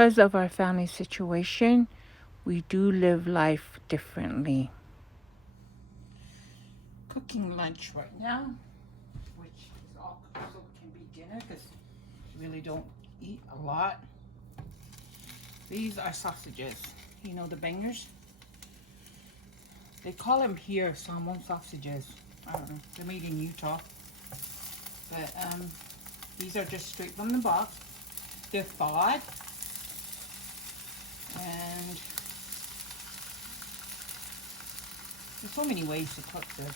because of our family situation, we do live life differently. Cooking lunch right now, which is also can be dinner because we really don't eat a lot. These are sausages. You know the bangers? They call them here salmon sausages. I don't know. They're made in Utah. But these are just straight from the box. They're thawed. And there's so many ways to cook this.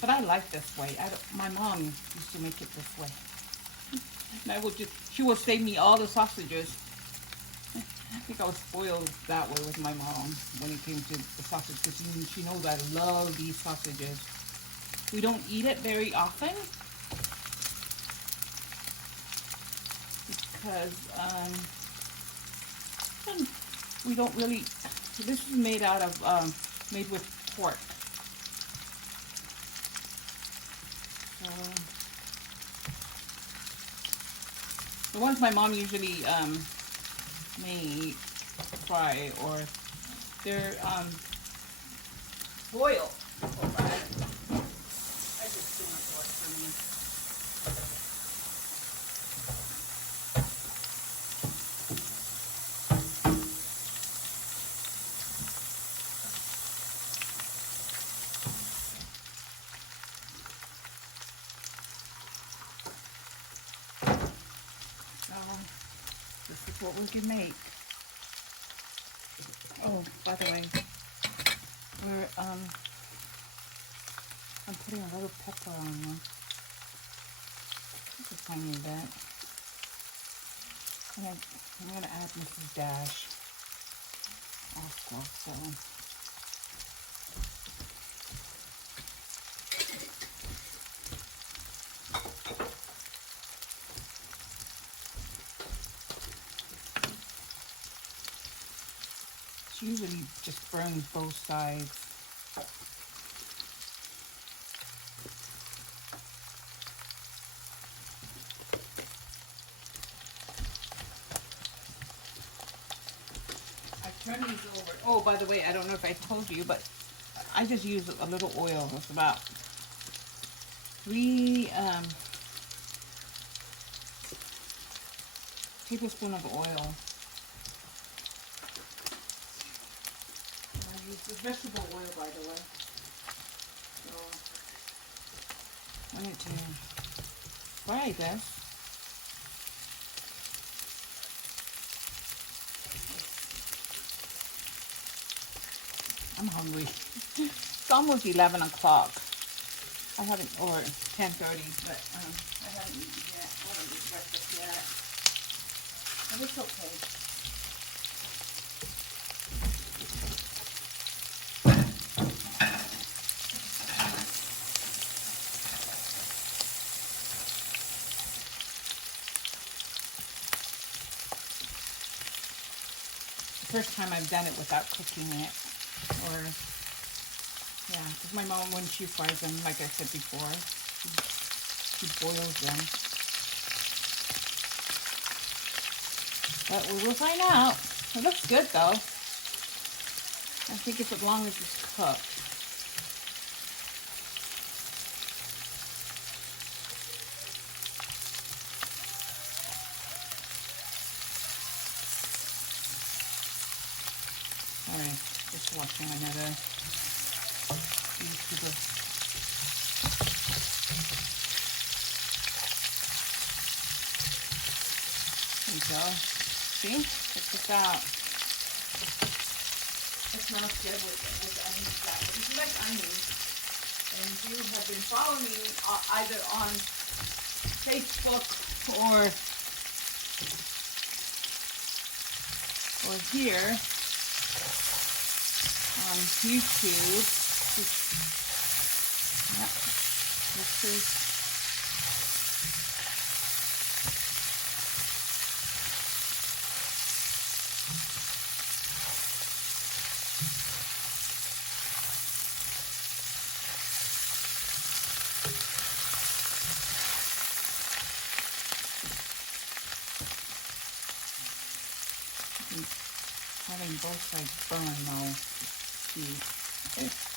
But I like this way. My mom used to make it this way. And she would save me all the sausages. I think I was spoiled that way with my mom when it came to the sausage because she knows I love these sausages. We don't eat it very often because we don't really. This is made out of made with pork. The ones my mom usually fry, or they're boiled. I just too much work for me. So this is what we can make. Oh, by the way, I'm putting a little pepper on them. Just a tiny bit. And I'm gonna add Mrs. Dash also. So she usually just burns both sides. Turn these over. Oh, by the way, I don't know if I told you, but I just use a little oil. It's about 3 tablespoons of oil. I use the vegetable oil, by the way. So I need to fry this. I'm hungry. It's almost 11 o'clock. I haven't, or 10:30, but I haven't eaten yet. I haven't eaten breakfast yet. But it's okay. The first time I've done it without cooking it. Or, yeah, because my mom, when she fries them, like I said before, she boils them. But we will find out. It looks good, though. I think it's as long as it's cooked. Alright, just watching another YouTuber. There you go. See? Check this out. It smells good with onions. If you like onions, and you have been following me either on Facebook or here on YouTube, yeah, this is Having both sides burn now. See.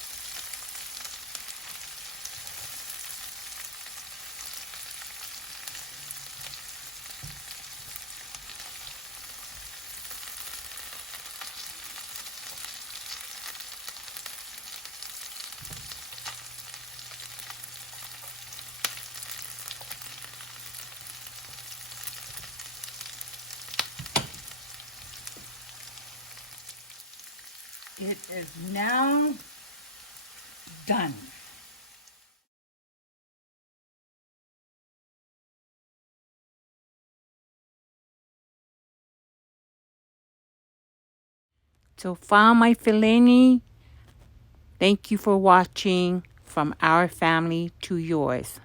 It is now done. So found my Fellaini. Thank you for watching From Our Family to Yours.